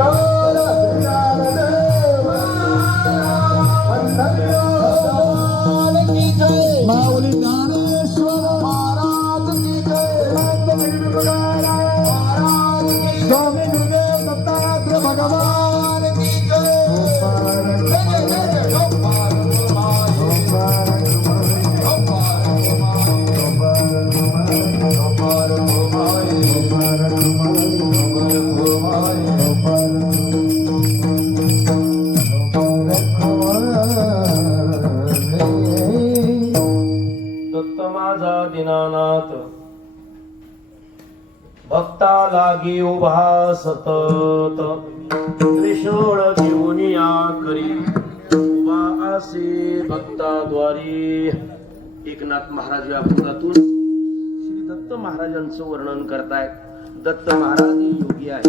माऊली भक्ता लागी उभा सतत. त्रिशूळ घेऊन या करी उभा असे भक्ताद्वारी. एकनाथ महाराज या भूतातून श्री दत्त महाराजांचं वर्णन करतायत. दत्त महाराज हे योगी आहेत.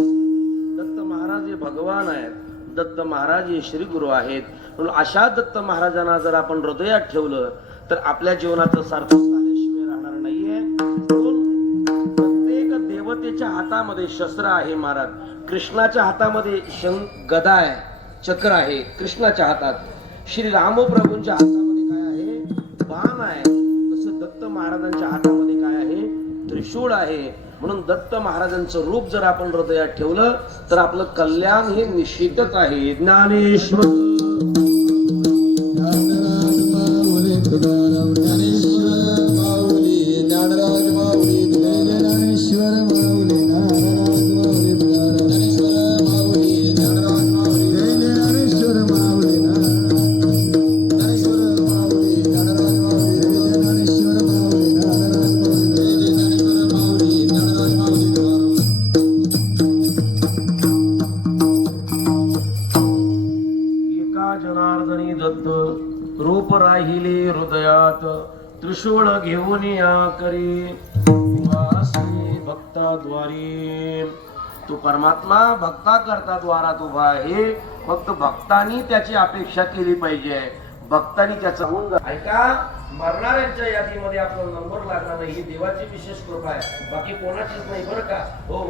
दत्त महाराज हे भगवान आहेत. दत्त महाराज हे श्री गुरु आहेत. म्हणून अशा दत्त महाराजांना जर आपण हृदयात ठेवलं तर आपल्या जीवनाचं सार्थक हातामध्ये शस्त्र आहे महाराज. कृष्णाच्या हातामध्ये शं गदा आहे चक्र आहे कृष्णाच्या हातात. श्री रामप्रभूंच्या हातामध्ये काय आहे? बाण आहे. तसं दत्त महाराजांच्या हातामध्ये काय आहे? त्रिशूळ आहे. म्हणून दत्त महाराजांचं रूप जर आपण हृदयात ठेवलं तर आपलं कल्याण हे निश्चितच आहे. ज्ञानेश्वर. जनार्दनी दत्त रूप राहिले हृदयात त्रिशूळ घेऊन या करी. भक्ता द्वारी तू परमात्मा भक्ता करता द्वारात उभा आहे. फक्त भक्तांनी त्याची अपेक्षा केली पाहिजे. भक्तांनी त्याचा होऊन ऐका मरणाऱ्यांच्या यादीमध्ये आपला नंबर लागणार नाही. ही देवाची विशेष कृपा आहे. बाकी कोणाचीच नाही बरं का? हो.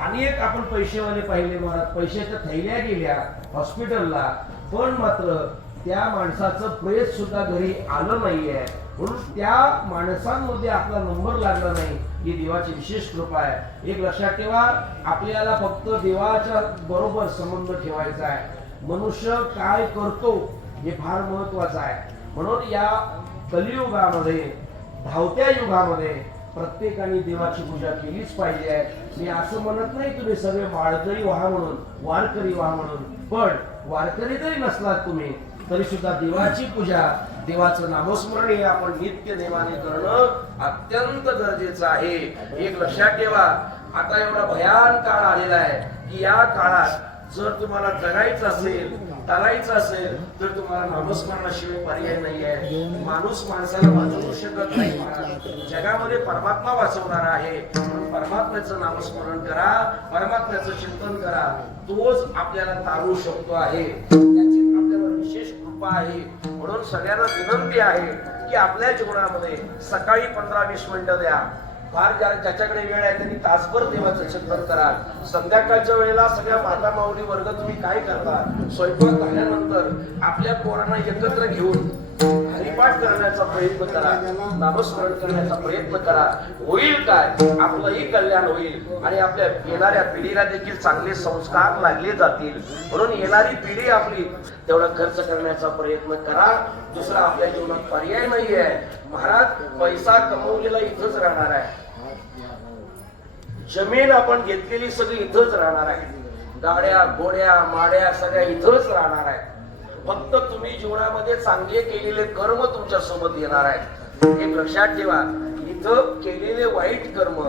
आणि एक आपण पैसेवाले पाहिले महाराज. पैशाच्या थैल्या गेल्या. हॉस्पिटलला. पण मात्र त्या माणसाचं प्रेत सुद्धा घरी आलं नाहीये. म्हणून त्या माणसांमध्ये आपला नंबर लागला नाही. ही देवाची विशेष कृपा आहे. एक लक्षात ठेवा आपल्याला फक्त देवाच्या बरोबर संबंध ठेवायचा आहे. मनुष्य काय करतो हे फार महत्वाचं आहे. म्हणून या कलियुगामध्ये धावत्या युगामध्ये प्रत्येकाने देवाची पूजा केलीच पाहिजे मी असं म्हणत नाही तुम्ही सगळे वाळकरी व्हा म्हणून वारकरी व्हा म्हणून. पण वारकरी जरी नसलात तुम्ही तरी सुद्धा देवाची पूजा देवाचं नामस्मरण हे आपण नित्य नेमाने करणं अत्यंत गरजेचं आहे. एक लक्षात ठेवा आता एवढा भयान काळ आलेला आहे की या काळात जर तुम्हाला जगायचं असेल चालायचं असेल तर तुम्हाला नामस्मरणाशिवाय पर्याय नाही आहे माणूस माणसाला वाचवू शकत नाही महाराज. जगामध्ये परमात्मा वाचवणार आहे. म्हणून परमात्म्याचं नामस्मरण करा परमात्म्याचं चिंतन करा. तोच आपल्याला तारू शकतो आहे. त्याची आपल्यावर विशेष कृपा आहे. म्हणून सगळ्यांना विनंती आहे की आपल्या जीवनामध्ये सकाळी पंधरा वीस मिनिटं द्या. फार ज्या ज्याच्याकडे वेळ आहे त्यांनी तासभर देवाचं चिंतन करा. संध्याकाळच्या वेळेला सगळ्या माता माऊली वर्ग तुम्ही काय करता? स्वयंपाक झाल्यानंतर आपल्या पोरांना एकत्र घेऊन हरिपाठ करण्याचा प्रयत्न करा. नामस्मरण करण्याचा प्रयत्न करा. होईल काय? आपलंही कल्याण होईल. आणि आपल्या येणाऱ्या पिढीला देखील चांगले संस्कार लागले जातील. म्हणून येणारी पिढी आपली तेवढा खर्च करण्याचा प्रयत्न करा. दुसरा आपल्या जीवनात पर्याय नाहीये. महाराज पैसा कमवलेला इथंच राहणार आहे. जमीन आपण घेतलेली सगळी इथंच राहणार आहे. गाड्या घोड्या माड्या सगळ्या इथंच राहणार आहे. फक्त तुम्ही जीवनामध्ये चांगले केलेले कर्म तुमच्यासोबत येणार आहेत. हे लक्षात ठेवा इथं केलेले वाईट कर्म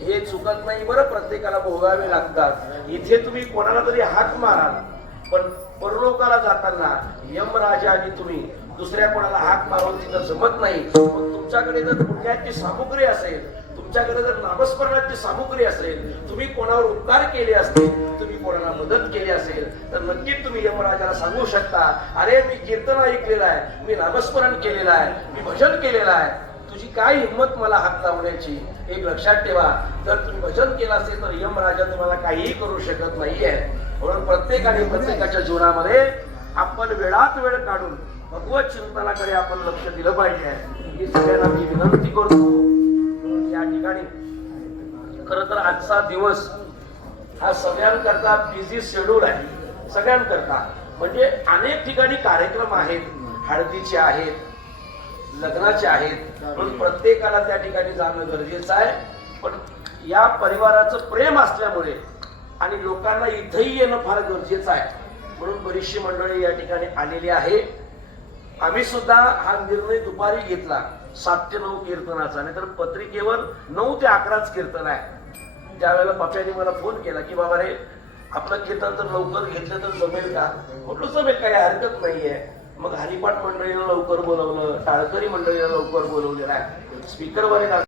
हे चुकत नाही बरं प्रत्येकाला भोगावे लागतात. इथे तुम्ही कोणाला तरी हात माराल पण परलोकाला जाताना यमराजा आणि तुम्ही दुसऱ्या कोणाला हात मारून तिथं जमत नाही. मग तुमच्याकडे जर पुण्याची सामुग्री असेल तुमच्याकडे जर नामस्मरणाची सामुग्री असेल तुम्ही कोणावर उपकार केले असतील तुम्ही कोणाला मदत केली असेल तर नक्कीच तुम्ही यमराजाला सांगू शकता अरे मी कीर्तन ऐकलेलं आहे मी नामस्मरण केलेलं आहे मी भजन केलेलं आहे. तुझी काय हिंमत मला हात लावण्याची? एक लक्षात ठेवा. जर तुम्ही भजन केलं असेल तर यम राजा तुम्हाला काहीही करू शकत नाहीये. म्हणून प्रत्येकाने प्रत्येकाच्या जीवनामध्ये आपण वेळात वेळ काढून भगवत चिंतनाकडे आपण लक्ष दिलं पाहिजे. ही सगळ्यांना मी विनंती करतो. या ठिकाणी खर तर आजचा दिवस हा सगळ्यांकरता बिझी शेड्यूल आहे. सगळ्यांकरता. म्हणजे अनेक ठिकाणी कार्यक्रम आहेत. हळदीचे आहेत. लग्नाचे आहेत. म्हणून प्रत्येकाला त्या ठिकाणी जाणं गरजेचं आहे. पण या परिवाराचं प्रेम असल्यामुळे आणि लोकांना इथंही येणं फार गरजेचं आहे. म्हणून बरीचशी मंडळी या ठिकाणी आलेली आहे. आम्ही सुद्धा हा निर्णय दुपारी घेतला. सात ते नऊ कीर्तनाचा. नाही तर पत्रिकेवर नऊ ते अकराच कीर्तन आहे. त्यावेळेला पप्याने मला फोन केला की बाबा रे आपलं कीर्तन जर लवकर घेतलं तर जमेल का? म्हटलं जमेल काही हरकत नाहीये. मग हरिपाठ मंडळीला लवकर बोलवलं टाळकरी मंडळीला लवकर बोलवलेलं आहे. स्पीकरवर